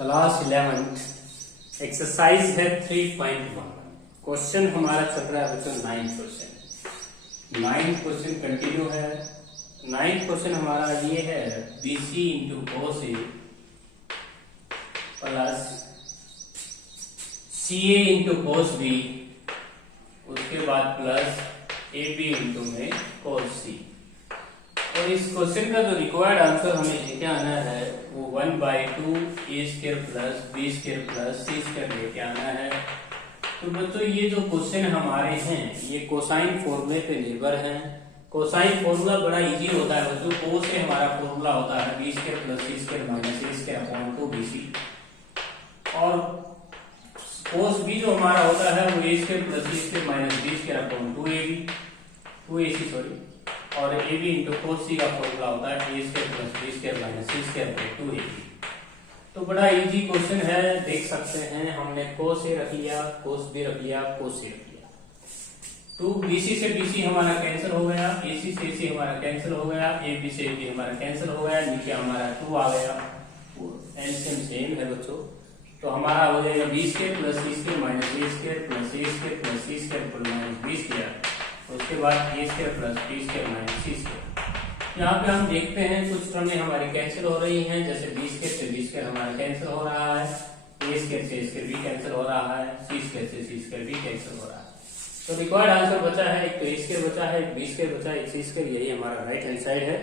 Class 11 exercise है 3.1। Question हमारा चल रहा है बच्चों 9 क्वेश्चन कंटिन्यू है। 9 क्वेश्चन हमारा ये है BC into cos A plus CA into cos B, उसके बाद प्लस AB इंटू में कोस सी। और इस क्वेश्चन का जो रिक्वायर्ड आंसर हमें लेके आना है वो 1/2 A square plus B square plus C square लेके आना है। तो बच्चों ये जो क्वेश्चन हमारे हैं ये कोसाइन फॉर्मूले पे निर्भर हैं। कोसाइन फॉर्मूला बड़ा इजी होता है बच्चों। कोस से हमारा फॉर्मूला होता है B square plus C square minus A square upon 2BC, और कोस B जो हमारा होता है वो A square plus C square minus B square upon 2AC sorry, और AB इंटू कोस C का फॉर्मूला होता है A square plus B square minus C square upon 2AB। तो बड़ा इजी क्वेश्चन है, देख सकते हैं हमने कोस A रख लिया, कोस B रख लिया, कोस C रख लिया। 2BC से BC हमारा कैंसिल हो गया, AC से AC हमारा कैंसिल हो गया, AB से AB हमारा कैंसिल हो गया, नीचे हमारा 2 आ गया। एलसीएम सेम है बच्चों, तो हमारा हो जाएगा B square plus C square minus A square plus A square plus C square minus B square, उसके बाद A square plus B square minus C square. यहाँ पे हम देखते हैं कुछ टर्में हमारी कैंसिल हो रही हैं, जैसे B स्क्वायर से B स्क्वायर हमारा कैंसिल हो रहा है, A स्क्वायर से A स्क्वायर भी कैंसिल हो रहा है, C स्क्वायर से C स्क्वायर भी कैंसिल हो रहा है। तो रिक्वायर्ड आंसर बचा है एक तो A स्क्वायर बचा है, एक B स्क्वायर बचा है, एक C स्क्वायर, यही हमारा राइट हैंड साइड है।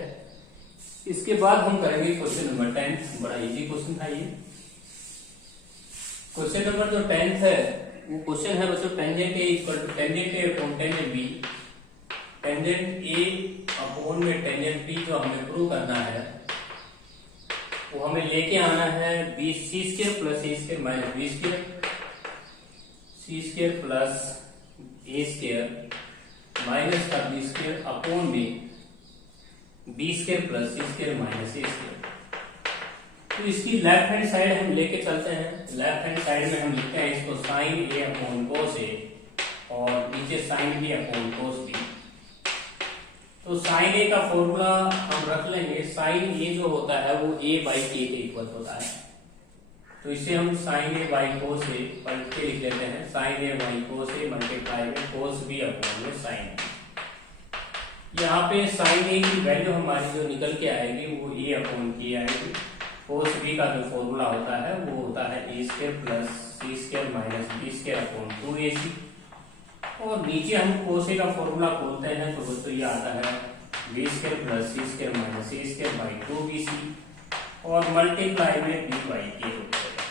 इसके बाद हम करेंगे क्वेश्चन नंबर 10। बड़ा इजी क्वेश्चन था ये। क्वेश्चन नंबर जो 10 है वो क्वेश्चन है बच्चों tangent A equal to tangent A upon tangent B। Tangent A upon में टेंजेंट B जो हमें प्रूव करना है वो हमें लेके आना है C square plus A square minus B square, C square plus A square minus का B स्क्वायर अपॉन में B square plus C square minus A square. तो इसकी लेफ्ट हैंड साइड हम लेके चलते हैं। लेफ्ट हैंड साइड में हम लिखते हैं इसको sine A upon cos A और नीचे sine B upon cos B। तो साइन A का फॉर्मूला हम रख लेंगे, साइन A जो होता है वो A बाई K के इक्वल होता है। तो इसे हम sine A by cos A पलट के लिख लेते हैं, sine A by cos A multiply में कोस B अपॉन में साइन B। यहाँ पे साइन A की वैल्यू हमारी जो निकल के आएगी वो A अपॉन K आएगी। कोस B का जो फॉर्मूला होता है वो होता है A square plus C square minus B square upon 2AC, और नीचे हम कोस A का फॉर्मूला खोलते हैं तो दोस्तों ये आता है B square plus C square minus A square by 2BC और मल्टीप्लाई में B बाई K हो जाएगा।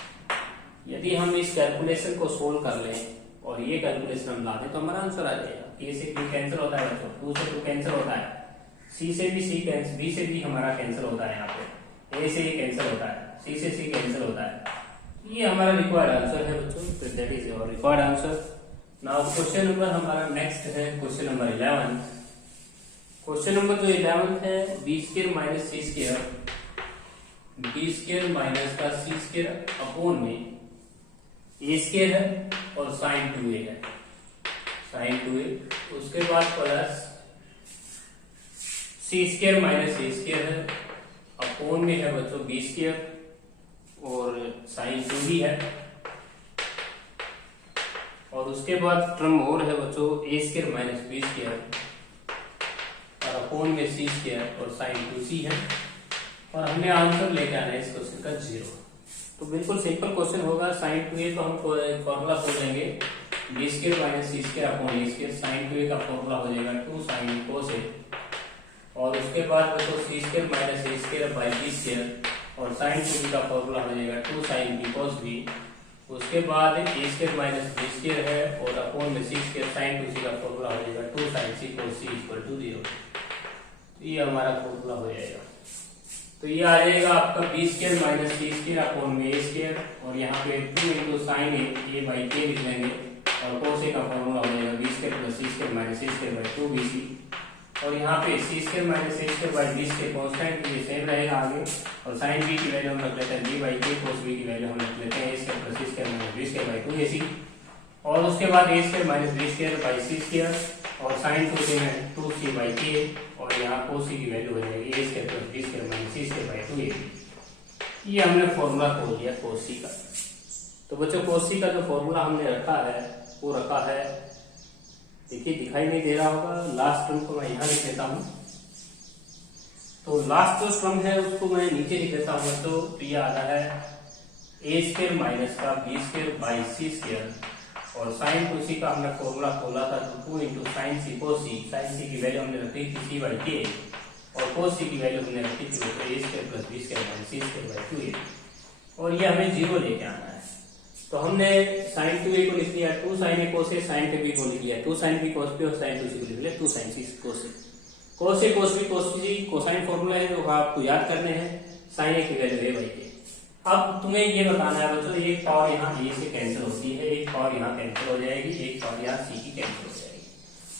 यदि हम इस कैलकुलेशन को सोल्व कर लें और ये कैलकुलेशन हम ला दें तो हमारा आंसर आ जाएगा। A से B कैंसिल होता है बच्चों, 2 से 2 कैंसिल होता है, C से भी C कैंसिल, B से B हमारा कैंसिल होता है, यहाँ पे A से A कैंसिल होता है, C से C कैंसिल होता है। ये हमारा रिक्वायर्ड आंसर है बच्चों, तो that is your required answer. Now question number हमारा नेक्स्ट है क्वेश्चन नंबर 11। क्वेश्चन नंबर जो 11 है B square minus C square, B square minus का C स्क्वायर अपॉन में A स्क्वायर है और साइन 2A है, साइन 2A, उसके बाद plus C square minus A square है, अपॉन में है बच्चों B स्क्वायर और साइन 2B है, और उसके बाद टर्म और है बच्चों A square minus B square और अपॉन में C स्क्वायर और साइन 2C है, और हमने आंसर लेके आना है इस क्वेश्चन का 0। तो बिल्कुल सिंपल क्वेश्चन होगा। साइन 2A तो हम फॉर्मूला खोल लेंगे B square minus C square upon A square, sine 2A का फॉर्मूला हो जाएगा 2 साइन कोस A, और उसके बाद बच्चों C square minus A square by B square और साइन 2B का फॉर्मूला हो जाएगा 2 साइन B कोस B, उसके बाद A square minus B square है और अपॉन में C स्क्वायर साइन 2C का फॉर्मूला हो जाएगा 2 sine C cos C equal to 0। तो ये हमारा फॉर्मूला हो जाएगा। तो ये आ जाएगा आपका B square minus C square upon में A स्क्वायर, और यहाँ पे 2 into sign A by K लिख लेंगे, और कोस A का फॉर्मूला हो जाएगा B square plus C square minus A square by 2BC, और यहाँ पे C square minus A square by B square constant ये सेम रहेगा आगे, और साइन B की वैल्यू हम रख लेते हैं B by K, cos B की वैल्यू हम रख लेते हैं A square plus C square minus B square by 2AC, और उसके बाद A square minus B square by C square और साइन 2 से 2C बाई K, और यहाँ कोस C की वैल्यू हो जाएगी A square plus B square minus C square by 2AC। ये हमने फॉर्मूला खोल दिया cos c का। तो बच्चों cos c का जो फॉर्मूला हमने रखा है वो रखा है, देखिए दिखाई नहीं दे रहा होगा, लास्ट टर्म को मैं यहाँ लिख देता हूँ। तो लास्ट जो टर्म है उसको मैं नीचे लिख देता हूँ। तो ये आ रहा है a स्क्वायर माइनस का b square by c square, और साइन टू सी का हमने फॉर्मूला खोला था तो 2 इंटू साइन सी कोस सी। साइन सी की वैल्यू हमने रखी थी c बाई के, और कोस सी की वैल्यू हमने रखी थी a square plus b square minus c square by 2a, और ये हमें 0 लेके आना है। तो हमने साइन 2a को लिख लिया 2 sine a cos a, sine 2b को लिख लिया 2 साइन b कोस b, और साइन 2c को लिख लिया 2 sine c cos a। Cos a cos b cos c cosine formula है जो आपको याद करने हैं। साइन a की वैल्यू a बाई के। अब तुम्हें ये बताना है बच्चों, एक पावर यहाँ a से कैंसिल होती है, एक पावर यहाँ कैंसिल हो जाएगी, एक पावर यहाँ c की कैंसिल हो जाएगी।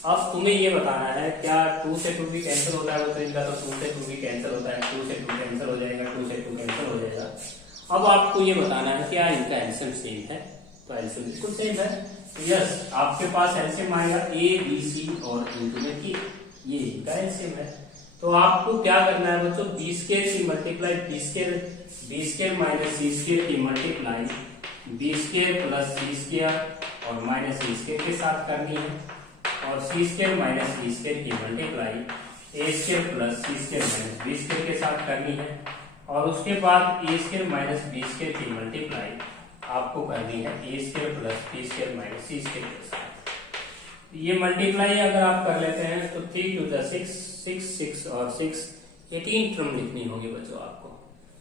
अब तुम्हें ये बताना है क्या 2 से 2 भी कैंसिल होता है बच्चों, इनका तो 2 से 2 भी कैंसिल होता है, 2 से 2 कैंसिल हो जाएगा, 2 से 2 कैंसिल हो जाएगा। अब आपको ये बताना है क्या इनका एलसीएम सेम है, तो एलसीएम बिल्कुल सेम है। यस, आपके पास एलसीएम आएगा a b c और इनटू में k, ये इनका एलसीएम है। तो आपको क्या करना है बच्चों, b स्क्वायर की multiply b square minus c square की multiply b square plus c square और माइनस c स्क्वायर के साथ करनी है, और c square minus b square की multiply a square plus c square minus b square के साथ करनी है, और उसके बाद a square minus b square की मल्टीप्लाई आपको करनी है a square plus b square minus c square के साथ। ये मल्टीप्लाई अगर आप कर लेते हैं तो 3 टू द 6 6 और 6 18 टर्म लिखनी होगी बच्चों आपको।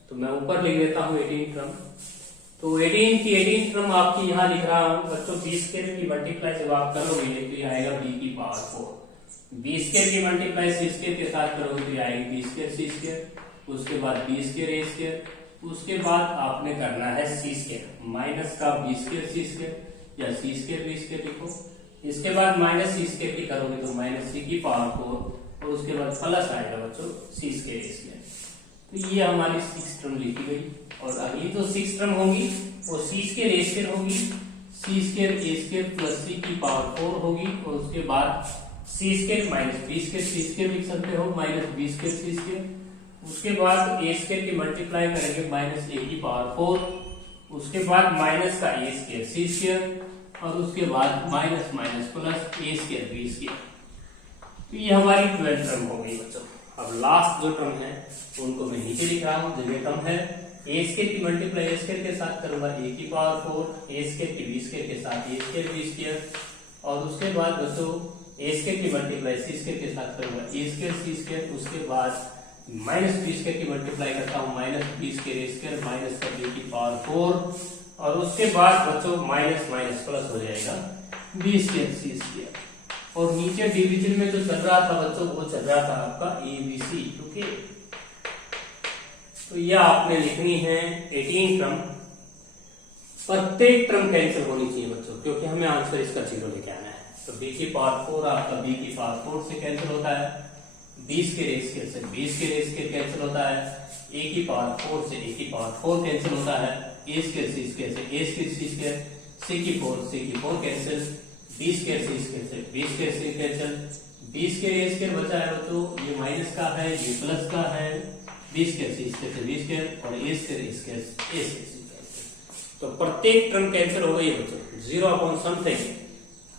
तो मैं ऊपर लिख देता हूँ 18 टर्म। तो 18 की 18 टर्म आपकी यहाँ लिख रहा हूँ बच्चों। b स्क्वायर की मल्टीप्लाई जब आप करोगे तो ये आएगा b की पावर 4। b स्क्वायर की मल्टीप्लाई c स्क्वायर के साथ करोगे तो ये आएगी b स्क्वायर c स्क्वायर, उसके बाद b स्क्वायर a स्क्वायर, उसके बाद आपने करना है c स्क्वायर माइनस का b स्क्वायर c स्क्वायर या c स्क्वायर b स्क्वायर लिखो। इसके बाद माइनस c स्क्वायर की करोगे तो माइनस c की पावर 4, और उसके बाद प्लस आएगा बच्चों c स्क्वायर a स्क्वायर। तो ये हमारी 6 टर्म लिखी गई, और अगली तो 6 टर्म होगी वो c स्क्वायर a स्क्वायर होगी, c square a square plus c की पावर 4 होगी, और उसके बाद c square minus b square c square लिख सकते हो minus b square c square. उसके बाद a स्क्वायर की मल्टीप्लाई करेंगे माइनस a की पावर 4, उसके बाद माइनस का a स्क्वायर c स्क्वायर, और उसके बाद minus minus plus a square b square. तो ये हमारी 12 टर्म हो गई बच्चों। अब लास्ट जो टर्म है उनको मैं नीचे लिख रहा हूँ। जगह टर्म है a स्क्वायर की मल्टीप्लाई a स्क्वायर के साथ करूंगा a की पावर 4, a स्क्वायर की b स्क्वायर के साथ a स्क्वायर b स्क्वायर, और उसके बाद बच्चों a स्क्वायर की मल्टीप्लाई c स्क्वायर के साथ करूंगा a स्क्वायर c स्क्वायर, उसके बाद माइनस b स्क्वायर की मल्टीप्लाई करता हूँ minus b square a square minus का b की पावर 4, और उसके बाद बच्चों माइनस माइनस प्लस हो जाएगा b स्क्वायर c स्क्वायर। और नीचे डिवीजन में जो चल रहा था बच्चों वो चल रहा था आपका ABC ओके। तो यह आपने लिखनी है 18 टर्म। प्रत्येक टर्म कैंसिल होनी चाहिए बच्चों, क्योंकि हमें आंसर इसका 0 लेके आना है। तो b की पावर 4 आपका b की पावर 4 से कैंसिल होता है, b स्क्वायर a स्क्वायर से b square a square cancel होता है, a की पावर 4 से a की पावर 4 कैंसिल होता है, a स्क्वायर c स्क्वायर से a square c square, c की 4 cancel, b square c square से b square c cancel, b square a square बचा है बच्चों, ये माइनस का है ये प्लस का है, b स्क्वायर c स्क्वायर से b स्क्वायर, और a square a square a square. तो प्रत्येक टर्म कैंसिल हो गई बच्चों 0 अपॉन समथिंग।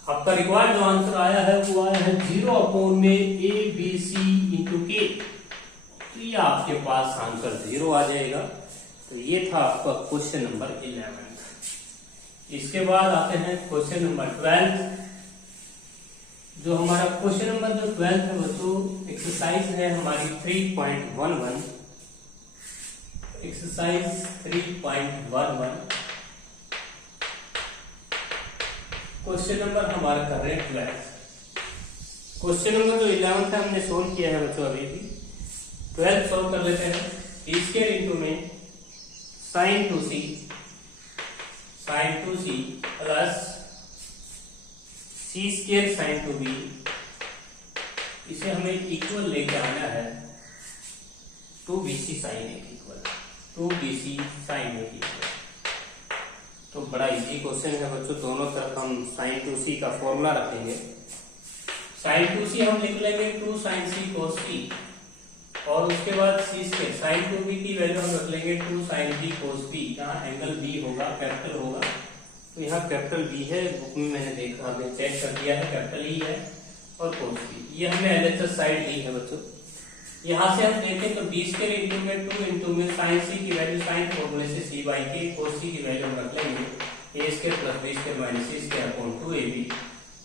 आपका रिक्वायर्ड जो आंसर आया है वो आया है 0 अपॉन में a b c into k। तो ये आपके पास आंसर 0 आ जाएगा। तो ये था आपका क्वेश्चन नंबर 11। इसके बाद आते हैं क्वेश्चन नंबर 12। जो हमारा क्वेश्चन नंबर जो 12 है बच्चों, एक्सरसाइज है हमारी 3.11। एक्सरसाइज 3.11 क्वेश्चन नंबर हमारा कर रहे हैं 12। क्वेश्चन नंबर जो 11 था हमने सोल्व किया है बच्चों, अभी भी 12 सोल्व कर लेते हैं। e स्क्वायर इंटू में sine 2c plus c square sine 2b, इसे हमें इक्वल लेके आना है 2bc sine a equal 2bc sine a equal. तो बड़ा इजी क्वेश्चन है बच्चों, दोनों तरफ हम साइन 2c का फॉर्मूला रखेंगे। साइन 2c हम लिख लेंगे 2 sin c cos t और उसके बाद सी स्क्वायर साइन 2b की वैल्यू हम रख लेंगे 2 sin b cos b। यहाँ एंगल b होगा, कैपिटल होगा, तो यहाँ कैपिटल बी है, बुक में मैंने देखा, हमने चेक कर दिया है, कैपिटल ई है और cos b। ये हमने एलएचएस साइड ली है बच्चों। यहाँ से हम देखें तो बी स्क्वायर इंटू में 2 इंटू में साइन सी की वैल्यू साइन फॉर्मूले से C by K, cos c की वैल्यू हम रख लेंगे A square plus B square minus C square upon 2ab।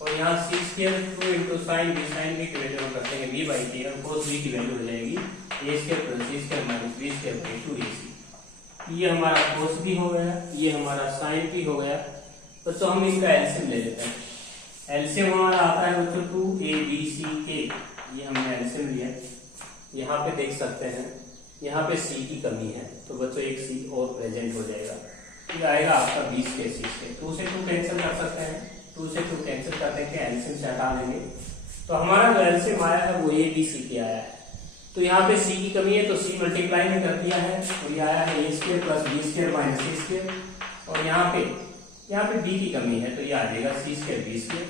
और यहाँ C square 2 into sine B की वैल्यू हम रखेंगे बी बाई के और cos b की वैल्यू हो जाएगी A square plus C square minus B square by 2ac। ये हमारा cos b हो गया, ये हमारा साइन b हो गया। तो हम इनका एलसीएम ले लेते हैं। एलसीएम हमारा आता है बच्चों 2abck, ये हमने एलसीएम लिया। यहाँ पे देख सकते हैं, यहाँ पे c की कमी है तो बच्चों एक c और प्रेजेंट हो जाएगा, ये आएगा आपका 20 के सी से। 2 से 2 कैंसिल कर सकते हैं, 2 से 2 कैंसिल कर देंगे, एलसीएम से हटा देंगे। तो हमारा जो एलसीएम आया है वो ए बी सी के आया है। तो यहाँ पे c की कमी है तो c मल्टीप्लाई में कर दिया है, तो ये आया है A square plus B square minus C square. और यहाँ पे b की कमी है तो ये आ जाएगा सी स्क्वायर बी स्क्वायर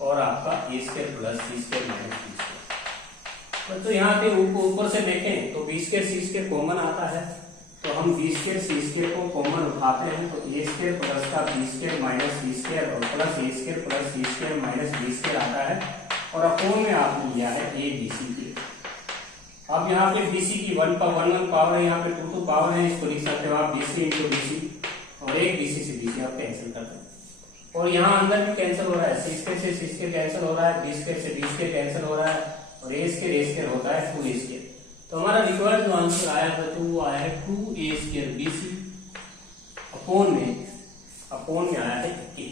और आपका A square plus C square minus B square. तो यहाँ पे ऊपर से देखें तो B square C square common आता है, तो हम बी स्क्वायर सी स्क्वायर को कॉमन उठाते हैं तो ए स्क्वायर प्लस का B square minus B square और plus A square plus C square minus B square आता है। और अपोन में आपने लिया है ए बी सी के। अब यहाँ पे बी सी की 1 पावर है, यहाँ पे 2 पावर है, इसको लिख सकते हो आप B C into B C और एक बी सी से बी सी आप कैंसिल करते हैं। और यहाँ अंदर भी कैंसिल हो रहा है, सी स्क्वायर से सी स्क्वायर कैंसिल हो रहा है, बी स्क्वायर से बी स्क्वायर कैंसिल हो रहा है और ए स्क्वायर होता है 2 ए स्क्वायर। तो हमारा रिक्वायर्ड जो आंसर आया था तो वो आया है 2 ए स्क्वायर बी सी अपोन में आया है के।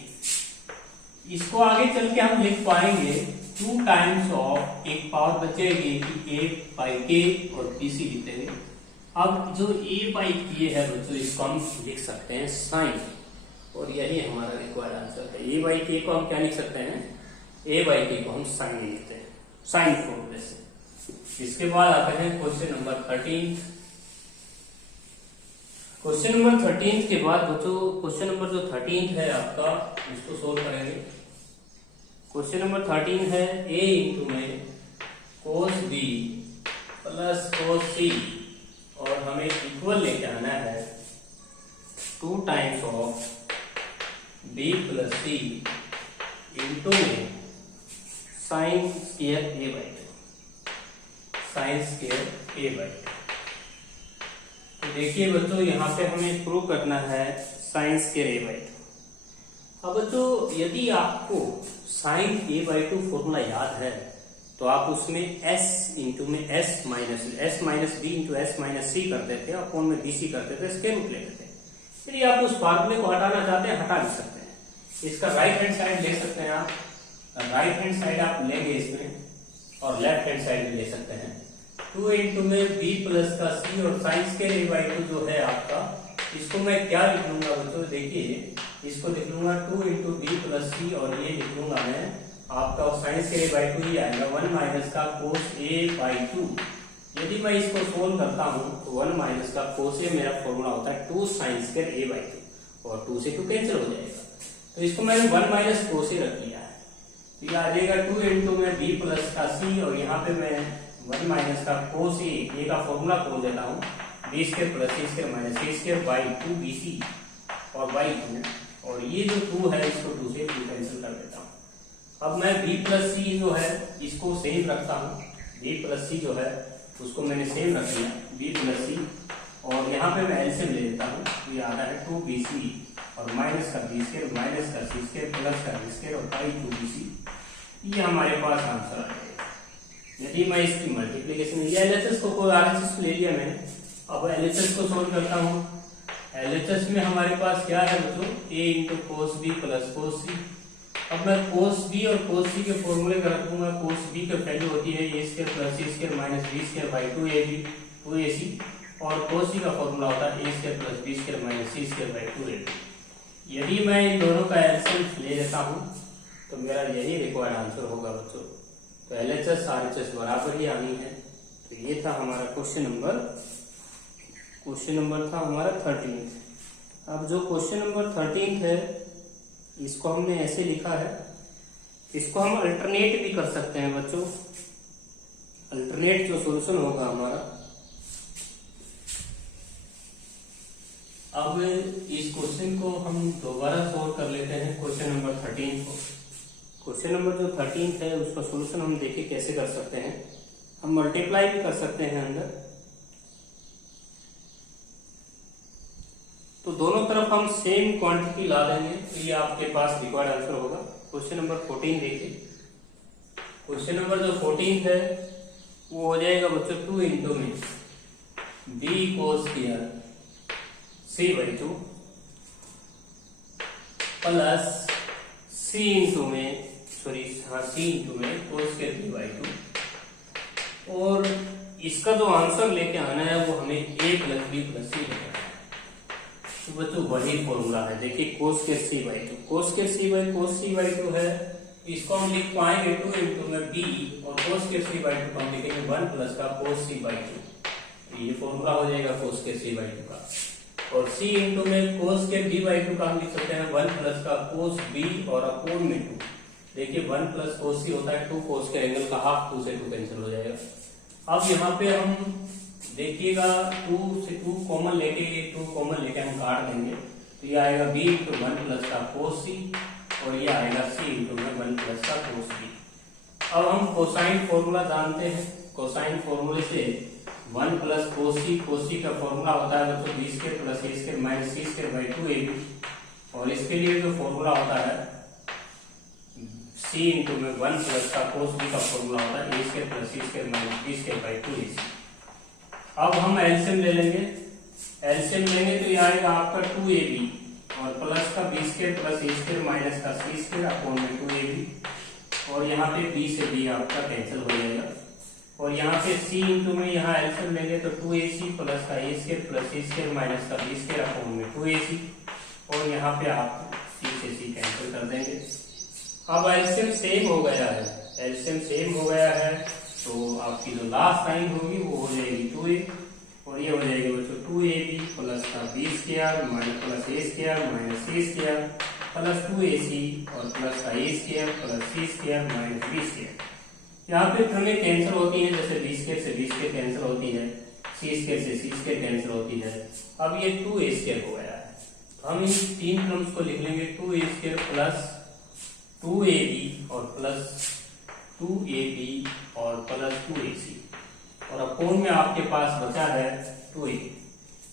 इसको आगे चल के हम लिख पाएंगे 2 टाइम्स ऑफ एक पावर बचेगी कि ए बाई के और बी सी लिख देंगे। अब जो ए बाई के है बच्चों इसको हम लिख सकते हैं साइन, और यही हमारा रिक्वायर्ड आंसर है। ए बाई के को हम क्या लिख सकते हैं, ए बाई के को हम साइन लिखते हैं, साइन फॉर्मूले से। इसके बाद आते हैं क्वेश्चन नंबर 13। क्वेश्चन नंबर 13 के बाद बच्चों क्वेश्चन नंबर जो 13 है आपका, इसको सोल्व करेंगे। क्वेश्चन नंबर 13 है a इंटू में cos b plus cos c और हमें इक्वल लेके आना है 2 times of b plus c into में sine square a by 2, sine square a by 2। तो देखिए बच्चों यहाँ पे हमें प्रूव करना है साइन स्क्वायर a बाई 2। अब बच्चों यदि आपको साइन a बाई 2 फॉर्मूला याद है तो आप उसमें s इंटू में s minus b into s minus c करते थे, अपोन में bc करते थे, स्क्वायर रूट लेते थे। यदि आप उस फार्मूले को हटाना चाहते हैं हटा भी सकते हैं। इसका राइट हैंड साइड ले सकते हैं आप, राइट हैंड साइड आप लेंगे इसमें और लेफ्ट हैंड साइड भी ले सकते हैं। 2 इंटू में b प्लस का c और साइन स्क्वायर a बाई 2 जो है आपका, इसको मैं क्या लिख लूंगा बच्चों, देखिए इसको लिख लूंगा 2 इंटू बी प्लस सी और ये लिख लूंगा मैं आपका साइन स्क्वायर a बाई 2 ही आएगा 1 माइनस का कोस a बाई 2। यदि मैं इसको सोल्व करता हूँ तो 1 माइनस का कोस a मेरा फॉर्मूला होता है 2 साइन स्क्वायर a बाई 2 और 2 से 2 कैंसिल हो जाएगा। तो इसको मैंने 1 माइनस कोस a रख लिया है, तो ये आ जाएगा 2 इंटू में b प्लस का c और यहाँ पे मैं 1 माइनस का कोस a का फॉर्मूला खोल देता हूँ b square plus c square minus c square by 2 bc और बाई 2, और ये जो 2 है इसको 2 से 2 कैंसिल कर देता हूँ। अब मैं b प्लस सी जो है इसको सेम रखता हूँ, b प्लस सी जो है उसको मैंने सेम रख लिया b प्लस सी, और यहाँ पे मैं एलसीएम ले लेता हूँ, ये आ रहा है 2bc और माइनस का b स्क्वायर माइनस का c स्क्वायर प्लस का b स्क्वायर और बाई 2bc। ये हमारे पास आंसर आ जाएगा। यदि मैं इसकी मल्टीप्लीकेशन एलएचएस को आरएचएस ले लिया मैंने, अब एलएचएस को सोल्व करता हूँ। एलएचएस में हमारे पास क्या है बच्चों, a into cos B plus cos C. अब मैं कोस बी और कोस सी के फॉर्मूले का रखूंगा। कोस बी का वैल्यू होती है A square plus C square minus B square by 2ac और कोस सी का फॉर्मूला होता है A square plus B square minus C square by 2ab। यदि मैं इन दोनों का एलसीएम ले लेता हूँ तो मेरा यही रिक्वायर्ड आंसर होगा बच्चों। तो एलएचएस आरएचएस बराबर ही आनी है। तो ये था हमारा क्वेश्चन नंबर था हमारा 13। अब जो क्वेश्चन नंबर 13 है इसको हमने ऐसे लिखा है, इसको हम अल्टरनेट भी कर सकते हैं बच्चों। अल्टरनेट जो सॉल्यूशन होगा हमारा अब इस क्वेश्चन को हम दोबारा सॉल्व कर लेते हैं, क्वेश्चन नंबर 13 को। क्वेश्चन नंबर जो 13 है उसका सॉल्यूशन हम देखिए कैसे कर सकते हैं। हम मल्टीप्लाई भी कर सकते हैं अंदर, तो दोनों तरफ हम सेम क्वांटिटी ला देंगे तो ये आपके पास रिक्वायर्ड आंसर होगा। क्वेश्चन नंबर 14 देखिए। क्वेश्चन नंबर जो 14 है वो हो जाएगा बच्चों 2 इंटू में बी कोस स्क्वायर C/2 प्लस C इंटू में कोस स्क्वायर B/2, और इसका जो आंसर लेके आना है वो हमें A plus B plus C लेना है। तो बच्चों वही फॉर्मूला है, देखिए कोस स्क्वायर C/2, कोस स्क्वायर C/2 है, इसको हम लिख पाएंगे 2 इंटू में B, और कोस स्क्वायर C/2 को हम लिखेंगे 1 प्लस का कोस C/2। ये फॉर्मूला हो जाएगा कोस स्क्वायर C/2 का। और C इंटू में कोस स्क्वायर B/2 का हम लिख सकते हैं 1 प्लस का कोस B और अपॉन में 2। देखिए 1 प्लस कोस C होता है 2 कोस के एंगल का हाफ, 2 से 2 कैंसिल हो जाएगा। अब यहाँ पे हम देखिएगा 2 से 2 कॉमन लेके हम काट देंगे, तो ये आएगा B इंटू 1 प्लस का कोस C, और ये आएगा C इंटू में 1 प्लस का कोस B। अब हम कोसाइन फॉर्मूला जानते हैं, कोसाइन फॉर्मूले से 1 प्लस कोस C का फॉर्मूला होता है बच्चों B square plus A square minus C square by 2AB, और इसके लिए जो फॉर्मूला होता है C इंटू में 1 प्लस का कोस B का फॉर्मूला होता है A square plus C square minus B square by 2AC। अब हम एलसीएम ले लेंगे, तो ये आएगा आपका 2AB और प्लस का B square plus A square minus का C स्क्वायर अपॉन में 2AB, और यहाँ पे B से B आपका कैंसिल हो जाएगा, और यहाँ पे C इंटू में यहाँ एलसीएम लेंगे तो 2AC प्लस का A square plus C square minus का B स्क्वायर अपॉन में 2AC, और यहाँ पे आप C से C कैंसिल कर देंगे। अब एलसीएम सेम हो गया है, तो आपकी जो लास्ट लाइन होगी वो हो जाएगी 2A, और ये हो जाएगी बच्चों 2AB प्लस का B square plus A square minus C square plus 2AC और प्लस का A square plus C square minus B square. यहाँ पे टर्में कैंसिल होती है, जैसे B स्क्वायर से B स्क्वायर कैंसिल होती है, C स्क्वायर से C स्क्वायर कैंसिल होती है। अब ये 2A स्क्वायर हो गया है, तो हम इन तीन टर्म्स को लिख लेंगे 2A स्क्वायर प्लस 2AB और प्लस 2AB और प्लस 2AC, और अपॉन में आपके पास बचा है 2A।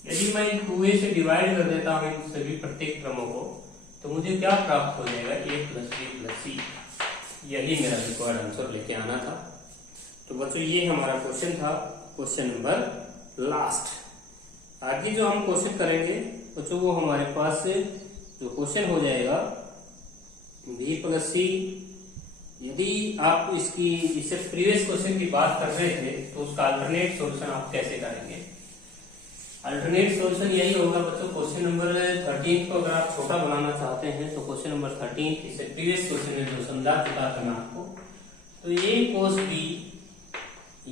यदि मैं 2A से डिवाइड कर देता हूं इन सभी प्रत्येक क्रमों को, तो मुझे क्या प्राप्त हो जाएगा A plus B plus C। यही मेरा रिक्वायर्ड आंसर लेके आना था। तो बच्चों ये हमारा क्वेश्चन था, क्वेश्चन नंबर लास्ट। आगे जो हम क्वेश्चन करेंगे बच्चों वो हमारे पास जो क्वेश्चन हो जाएगा B प्लस C। यदि आप इससे प्रीवियस क्वेश्चन की बात कर रहे थे तो उसका अल्टरनेट सॉल्यूशन आप कैसे करेंगे। अल्टरनेट सॉल्यूशन यही होगा बच्चों, क्वेश्चन नंबर 13 को अगर आप छोटा बनाना चाहते हैं तो क्वेश्चन नंबर 13 इससे प्रीवियस क्वेश्चन में जो समझा चुका था मैं आपको, तो ये कोस B,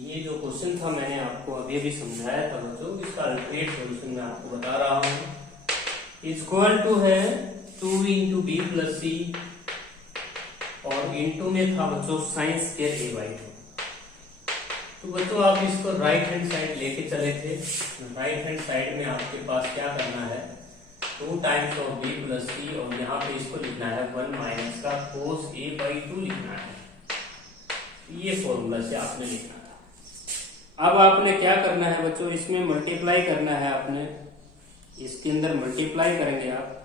ये जो क्वेश्चन था मैंने आपको अभी समझाया था बच्चों, इसका अल्टरनेट सॉल्यूशन मैं आपको बता रहा हूँ। इक्वल टू है 2 इंटू B प्लस C, और इंटू में था बच्चों साइन स्क्वायर A/2। तो बच्चों आप इसको राइट हैंड साइड लेके चले थे, राइट हैंड साइड में आपके पास क्या करना है 2 times of B plus C, और यहाँ पे इसको लिखना है 1 माइनस का कोस A/2 लिखना है। ये फॉर्मूला से आपने लिखना था। अब आपने क्या करना है बच्चों, इसमें मल्टीप्लाई करना है आपने, इसके अंदर मल्टीप्लाई करेंगे आप,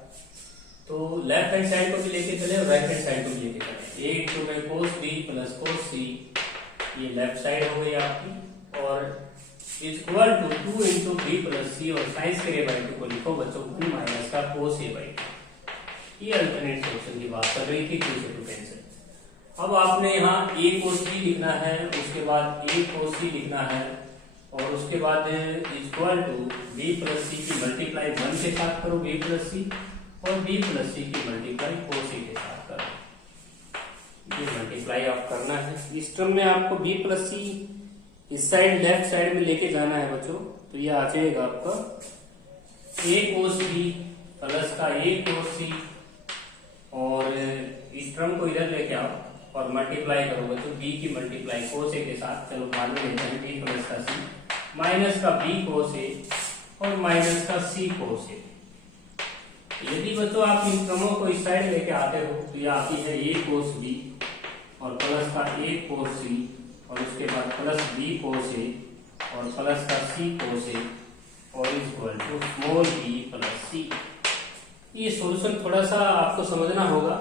तो लेफ्ट हैंड साइड को भी लेके चले और राइट हैंड साइड को भी लेके चले। A इंटू में cos B plus cos C, ये लेफ्ट साइड हो गई आपकी, और equal to 2 into B plus C और साइन स्क्वायर A/2 को लिखो बच्चों 1 माइनस का कोस A/2। ये अल्टरनेट सॉल्यूशन की बात कर रही थी 2 से 2 कैंसिल। अब आपने यहाँ A कोस B लिखना है, उसके बाद A कोस C लिखना है, और उसके बाद equal to B plus C की मल्टीप्लाई 1 के साथ करो B प्लस C, और B प्लस C की मल्टीप्लाई कोस A के साथ करो। ये मल्टीप्लाई आप करना है। इस टर्म में आपको B प्लस C इस साइड लेफ्ट साइड में लेके जाना है बच्चों, तो ये आ जाएगा आपका A कोस B प्लस का A कोस C, और इस टर्म को इधर लेके आओ और मल्टीप्लाई करो बच्चों B की मल्टीप्लाई कोस A के साथ। चलो बाद में लेते हैं B प्लस का C माइनस का B कोस A और माइनस का C कोस A। यदि बच्चों आप इन क्रमों को इस साइड लेके आते हो तो ये आती है a cos b और प्लस का a cos c और उसके बाद प्लस b cos a और प्लस का c cos a और equal to small b plus c। ये सॉल्यूशन थोड़ा सा आपको समझना होगा।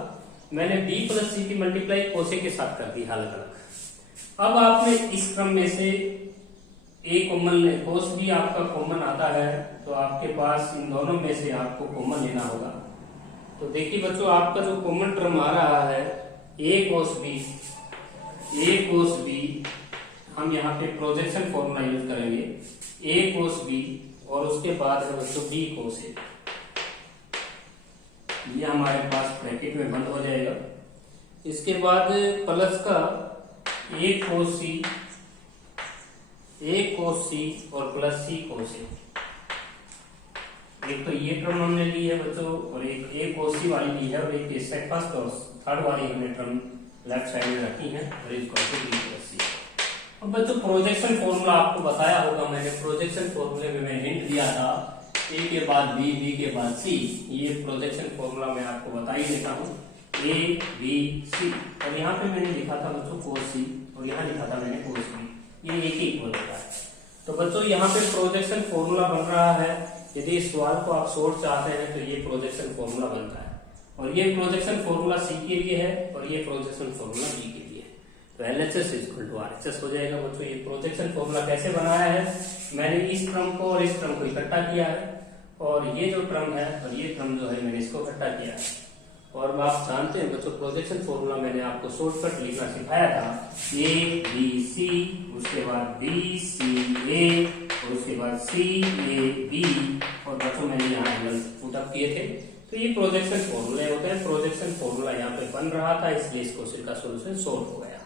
मैंने b प्लस c की मल्टीप्लाई cos a के साथ कर दी अलग अलग। अब आपने इस क्रम में से a कॉमन ले, cos b आपका कॉमन आता है तो आपके पास इन दोनों में से आपको कॉमन लेना होगा। तो देखिए बच्चों, आपका जो कॉमन टर्म आ रहा है a cos b, हम यहाँ पे प्रोजेक्शन फॉर्मूला यूज करेंगे a cos b और उसके बाद है बच्चों b cos a। ये हमारे पास ब्रैकेट में बंद हो जाएगा। इसके बाद प्लस का a cos c और प्लस c cos a। एक तो ये टर्म हमने ली है बच्चों और एक a cos c वाली ली है और एक इससे फर्स्ट और थर्ड वाली हमने टर्म लेफ्ट साइड में रखी है और इसको b प्लस c। अब बच्चों प्रोजेक्शन फॉर्मूला आपको बताया होगा, मैंने प्रोजेक्शन फॉर्मूले में मैंने हिंट दिया था a के बाद b, b के बाद c। ये प्रोजेक्शन फॉर्मूला मैं आपको बता ही देता हूँ a b c और यहाँ पे मैंने लिखा था बच्चों cos c और यहाँ लिखा था मैंने cos b। ये एक ही इक्वल होता है। तो बच्चों यहाँ पे प्रोजेक्शन फॉर्मूला बन रहा है। यदि इस सवाल को आप सोल्व चाहते हैं तो ये प्रोजेक्शन फॉर्मूला बनता है और ये प्रोजेक्शन फॉर्मूला c के लिए है और ये प्रोजेक्शन फॉर्मूला b के लिए है। तो LHS इक्वल टू RHS हो जाएगा बच्चों। ये प्रोजेक्शन फॉर्मूला कैसे बनाया है, मैंने इस टर्म को और इस टर्म को इकट्ठा किया है और ये जो टर्म है और ये टर्म जो है मैंने इसको इकट्ठा किया है। और आप जानते हैं बच्चों, प्रोजेक्शन फॉर्मूला मैंने आपको शॉर्टकट लिखना सिखाया था a b c, उसके बाद b c a और उसके बाद c a b और बच्चों मैंने यहाँ एंगल पुटअप किए थे। तो ये प्रोजेक्शन फॉर्मूले होते हैं। प्रोजेक्शन फॉर्मूला यहाँ पे बन रहा था इसलिए इस क्वेश्चन का सॉल्यूशन सॉल्व हो गया।